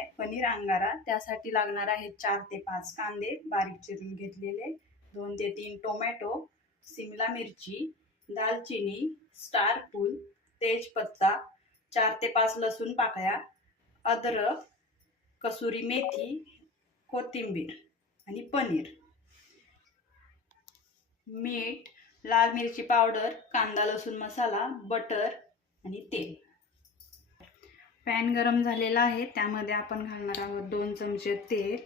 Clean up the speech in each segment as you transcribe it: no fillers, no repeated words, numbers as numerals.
आहे पनीर अंगारा। त्यासाठी लागणार आहे 4 ते 5 कांदे बारीक चिरून घेतलेले, 2 ते 3 टोमॅटो, शिमला मिरची, दालचिनी, स्टार फूल, तेजपत्ता, 4 ते 5 लसूण पाकळ्या, अद्रक, कसुरी मेथी, कोथिंबीर आणि पनीर, मीठ, लाल मिरची पावडर, कांदा लसूण मसाला, बटर आणि तेल। पॅन गरम झालेला आहे, त्यामध्ये आपण घालणार आहोत 2 चमचे तेल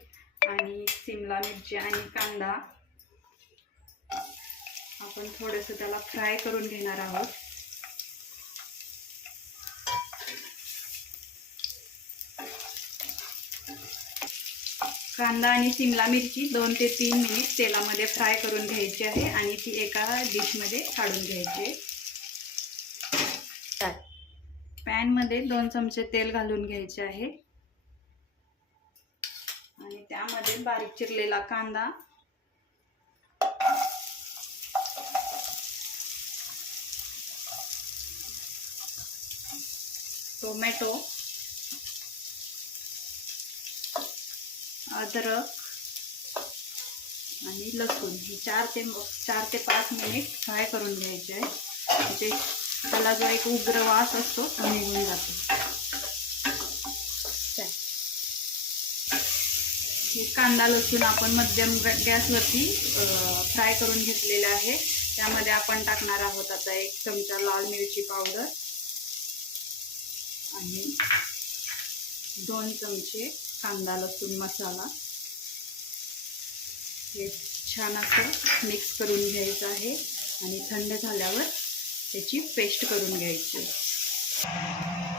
आणि शिमला मिरची आणि कांदा आपण थोडंसं त्याला फ्राय करून घेणार आहोत। कांदा आणि शिमला मिरची 2 ते 3 मिनिट तेलामध्ये फ्राय करून घ्यायची आहे आणि ती एका डिशमध्ये काढून घ्यायची। पॅन मध्ये 2 चमचे तेल घालून घ्यायचे आहे आणि त्यामध्ये बारीक चिरलेला कांदा, टोमॅटो, अद्रक आणि लसूण हे 4 ते 5 मिनिट फ्राय करून घ्यायचे आहे, म्हणजे त्याला जो एक उग्र वास असतो तो निघून जातो। हे कांदा लसूण आपण मध्यम गॅसवरती फ्राय करून घेतलेले आहे। त्यामध्ये आपण टाकणार आहोत आता 1 चमचा लाल मिरची पावडर आणि 2 चमचे कांदा लसूण मसाला। हे छान असं मिक्स करून घ्यायचं आहे आणि थंड झाल्यावर त्याची पेस्ट करून घ्यायची।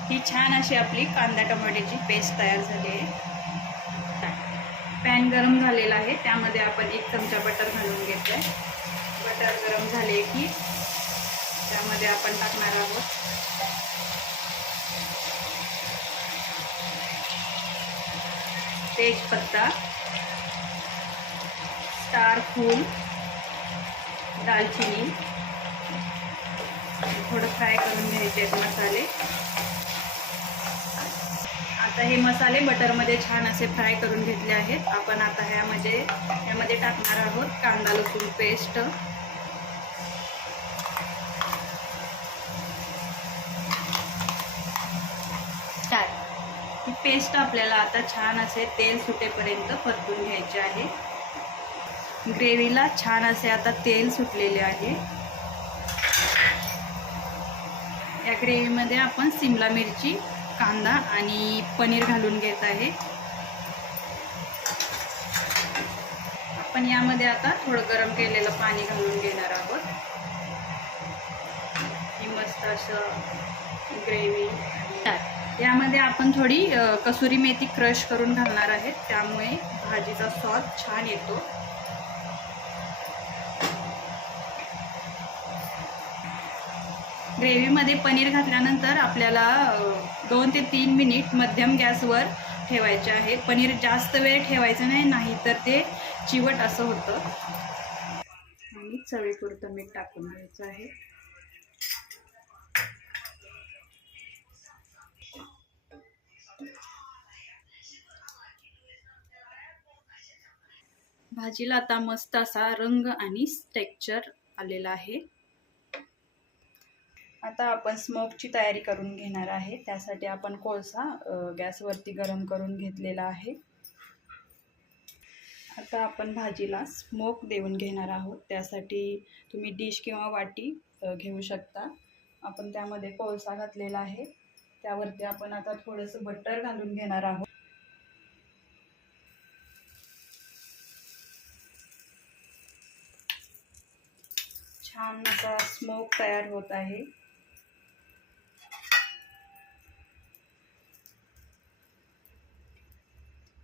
ही छान अशी आपली कांदा टोमॅटोची पेस्ट तयार झाली आहे। पॅन गरम झालेला आहे, त्यामध्ये आपण 1 चमचा बटर घालून घेतलंय। बटर गरम झाले की त्यामध्ये आपण टाकणार आहोत तेजपत्ता, स्टार फूल, दालचिनी, थोडं फ्राय करून घ्यायचे आहेत मसाले। आता हे मसाले बटरमध्ये छान असे फ्राय करून घेतले आहेत। आपण आता यामध्ये टाकणार आहोत कांदा लसूण पेस्ट, ही पेस्ट आपल्याला आता छान असे तेल सुटेपर्यंत परतून घ्यायचे आहे। ग्रेव्हीला छान असे आता तेल सुटलेले आहे। या ग्रेव्हीमध्ये आपण शिमला मिरची, कांदा आणि पनीर घालून घेत आहे। आपण यामध्ये आता थोडं गरम केलेलं पाणी घालून घेणार आहोत। ही मस्त असं ग्रेव्ही, यामध्ये आपण थोडी कसुरी मेथी क्रश करून घालणार आहेत, त्यामुळे भाजीचा स्वाद छान येतो। ग्रेव्हीमध्ये पनीर घातल्यानंतर आपल्याला 2 ते 3 मिनिट मध्यम गॅसवर ठेवायचे आहे। पनीर जास्त वेळ ठेवायचं नाही, नाहीतर ते चिवट असं होतं। आणि चवीपुरतं मीठ टाकून घ्यायचं आहे। भाजीला आता मस्त असा रंग आणि टेक्स्चर आलेला आहे। आता आपण स्मोकची तयारी करून घेणार आहे। त्यासाठी आपण कोळसा गॅसवरती गरम करून घेतलेला आहे। आता आपण भाजीला स्मोक देऊन घेणार आहोत। त्यासाठी तुम्ही डिश किंवा वाटी घेऊ शकता। आपण त्यामध्ये कोळसा घातलेला आहे, त्यावरती आपण आता थोडंसं बटर घालून घेणार आहोत। छान असा स्मोक तयार होत आहे।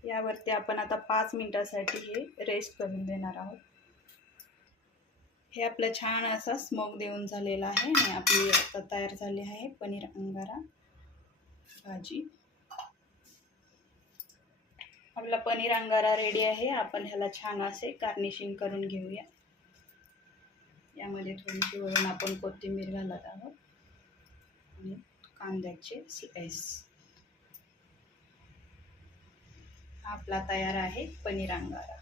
यावरती आपण आता 5 मिनिटांसाठी हे रेस्ट करून देणार आहोत। हे आपलं छान असा स्मोक देऊन झालेला आहे आणि आपली आता तयार झाली आहे पनीर अंगारा भाजी। आपला पनीर अंगारा रेडी आहे। आपण ह्याला छान असे गार्निशिंग करून घेऊया। यामध्ये थोडीशी वरून आपण कोथिंबीर घालत आहोत आणि कांद्याचे स्लाइस। आपला तयार आहे पनीर अंगारा.